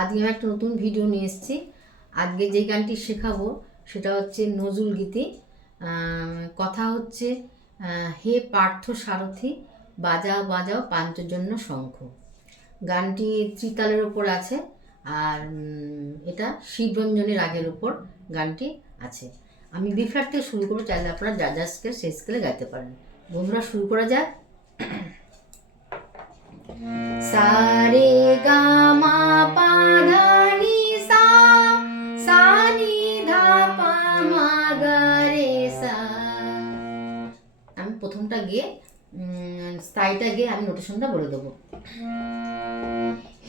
আজকে আমি একটা নতুন ভিডিও নিয়ে এসেছি। আজকে যে গানটি শেখাবো সেটা হচ্ছে নজরুল গীতি। কথা হচ্ছে হে পার্থ সারথি বাজাও বাজাও পাঞ্চজন্য শঙ্খ। গানটি ত্রিতালের ওপর আছে, আর এটা শিবরঞ্জনী রাগের ওপর গানটি আছে। আমি বি ফ্ল্যাট থেকে শুরু করবো, চাইলে আপনারা যা যা স্কেল সেই স্কেলে গাইতে পারেন। বন্ধুরা, শুরু করা যায়। সা রে গা মা পা ধা নি সা, সা নি ধা পা মা গা রে সা। আমি প্রথমটা গিয়ে স্থায়ীটা গিয়ে আমি নোটেশনটা বলে দেবো।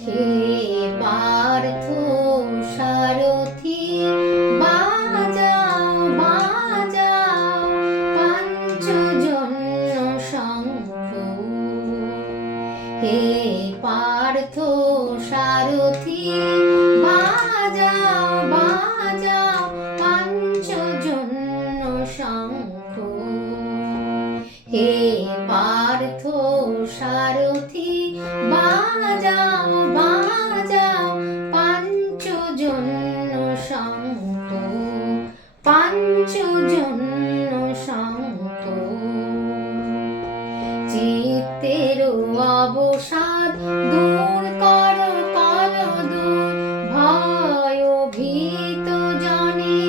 হে পার্থ সারথি বাজাও বাজাও পাঞ্চজন্য শঙ্খ। হে পার্থ সারথি বাজাও বাজাও পাঞ্চজন্য শঙ্খ। হে পার্থ সারথি বাজাও বাজাও পাঞ্চজন্য শঙ্খ, পাঞ্চজন্য শঙ্খ। চিত্তের অবসাদ দূর কর কর দূর ভয় ভীত জনে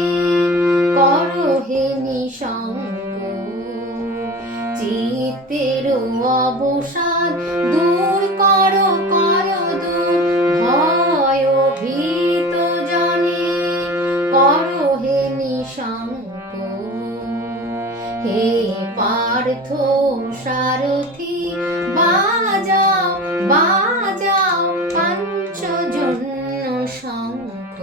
কর হে নিঃশঙ্ক। চিত্তের অবসাদ দূর কর কর দূর ভয় ভীত জনে কর হে নিঃশঙ্ক। হে পার্থ সারথি বাজাও বাজাও পাঞ্চজন্য শঙ্খ।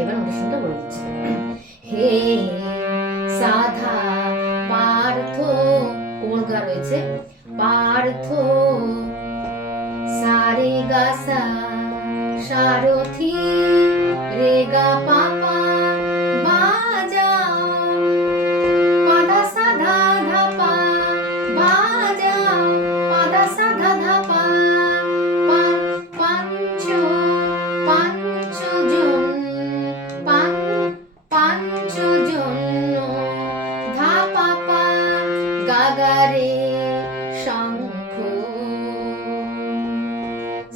এবার নোটেশনটা বলে দিচ্ছি। হে সাধা পার্থ, কোমল গা রয়েছে, পার্থ সা রে গা সা সারথি রে গা পা পা বাজাও পাদা সা ধা ধা পা বাজাও পাদা সা ধা ধা পা পাঞ্চ পাঞ্চজন পাঞ্চজন্য ধা পা পা গা গা রে শঙ্খ।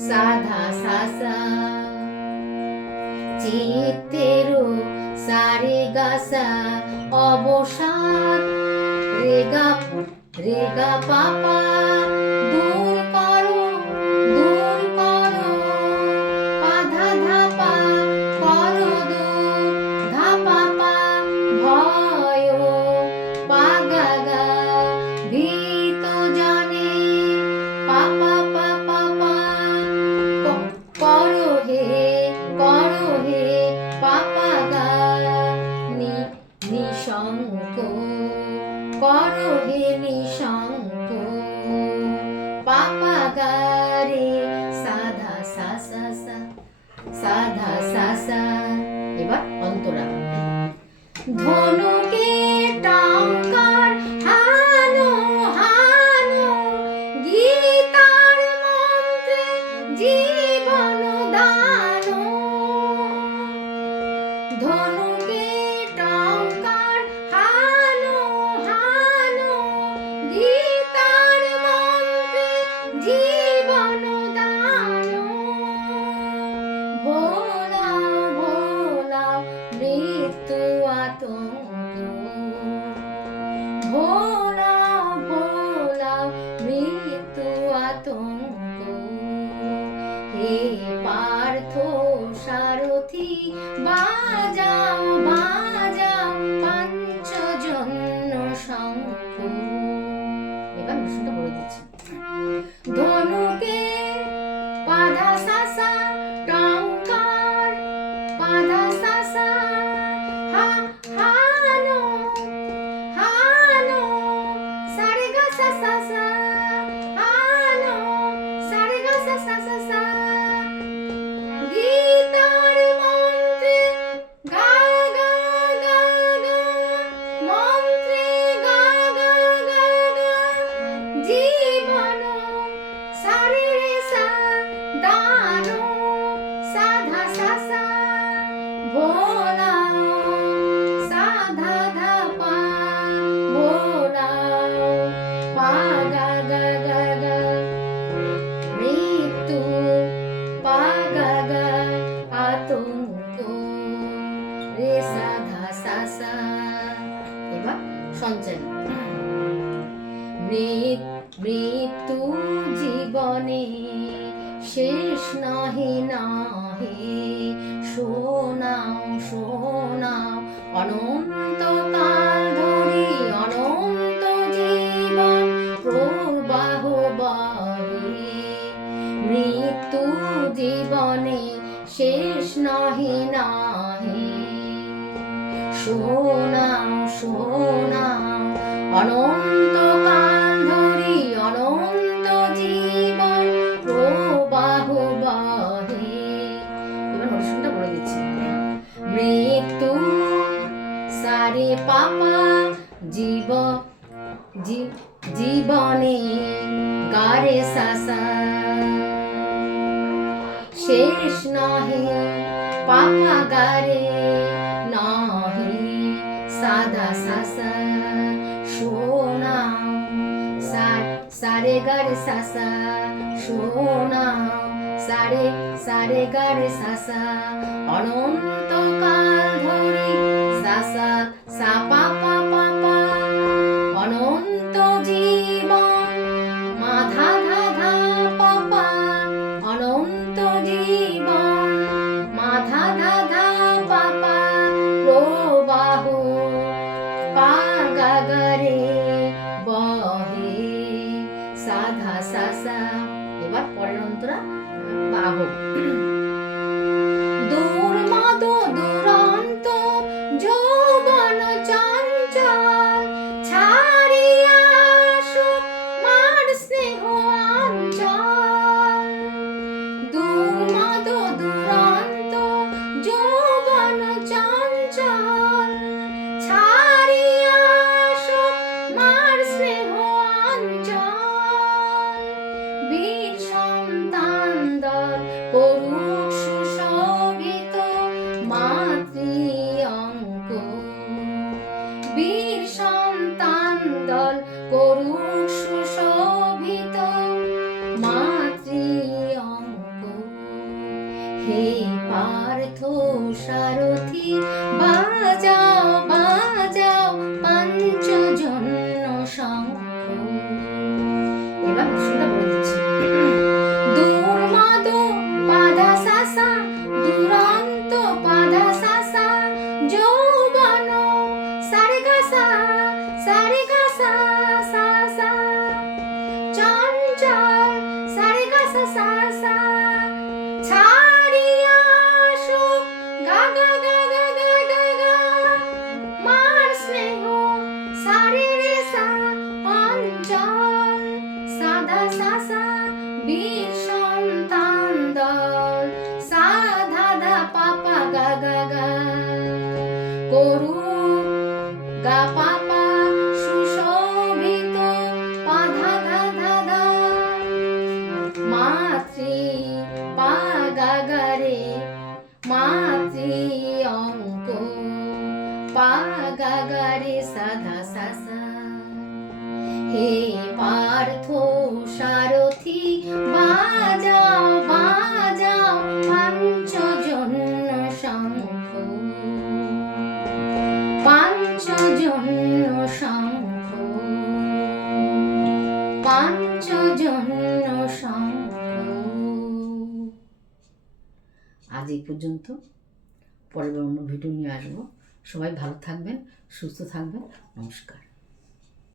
সাধা সা সা চিত্তের সা রে গা সা অবসাদ রে গা পা পা দূর করো পা ধা ধা পা করো দূর ধা পা পা ভয় পা গা গা ভীত জনে পা পা পা পা পা করো হে পা পা গা নিঃশঙ্ক। করো হে নিঃশঙ্ক পা পা গা রে সাধা সা সা সা সাধা সা সা। এবার অন্তরা। ধনুকে টঙ্কার হানো হানো গীতার মন্ত্রে জীবন দানো। ধনুকে টঙ্কার হানো হানো গীতার মন্ত্রে জীবন দানো। ভোলাও ভোলাও মৃত্যু আতঙ্ক। ভোলাও ভোলাও মৃত্যু আতঙ্ক। হে পার্থ সারথি বাজাও বাজাও পাঞ্চজন্য শঙ্খ। এবার নোটেশনটা বলে দিচ্ছি। ধনুকে পাধা সা সা টঙ্কার পাধা সা সা হানো হানো সা রে গা সা সা সা হানো সা রে গা সা সা সা সা। গীতার মন্ত্রে গা শেষ নাহি নাহি, শোনাও শোনাও অনন্তকাল ধরি অনন্ত জীবন প্রবাহ বহে। মৃত্যু জীবনে শেষ নাহি নাহি, শোনাও শোনাও অনন্তকাল ধরি অনন্ত জীবন প্রবাহ বহে। এবার নোটেশনটা বলে দিচ্ছি। মৃত্যু সারে পাপা জীবনে গারে সাসা, শেষ নহে পাপা গারে নহে সাদা সাসা। শোনাও সারে গারে সাসা, শোনাও সারে গারে সাসা অনন্তকাল ধরি সাসা সা পাপা পাপা অনন্ত জীবন মাধা ধা পাপা অনন্ত জীবন মাধা ধা পাপা প্রবাহ পাগাগারে বহে সাধা সাসা। এবার পরের অন্তরা বাহ। দুর্মদ দুরন্ত যৌবন চঞ্চল ছাড়িয়া সুখ মার স্নেহ অঞ্চল। দুর্মদ দুরন্ত যৌবন চঞ্চল ছাড়িয়া সুখ মার স্নেহ অঞ্চল। বীর সন্তান দল করুক সুশোভিত মাতৃ অঙ্ক। বীর সন্তান দল করুক সুশোভিত মাতৃ অঙ্ক। হে পার্থ সারথি বাজাও বাজাও পঞ্চজন্য শঙ্খ। এবার শুনতে বলে দিচ্ছি। দুর্মদ পাদা সাসা দুরন্ত পাদা সাসা যৌবন সারে গাসা সাসা চঞ্চল সারে গাসা সাসা ছাড়িয়া সুখ গা গা গা গা গা গা গা মার স্নেহ সারে রে সা অঞ্চল সাদা সাসা। বীর সন্তান দল সাধা ধা পাপা গা গা গা করু গা পাপা সুশোভিত পাধা ধা ধা ধা মাতৃ পা গা গা রে মাতৃ অঙ্ক পা গা গা রে সাধা সাসা। হে পার্থ সারথি বাজাও বাজাও পঞ্চজন্য শঙ্খ। পঞ্চজন্য শঙ্খ পঞ্চজন্য শঙ্খ। আজ এই পর্যন্ত, পরের অন্য ভিডিও নিয়ে আসবো। সবাই ভালো থাকবেন, সুস্থ থাকবেন। নমস্কার।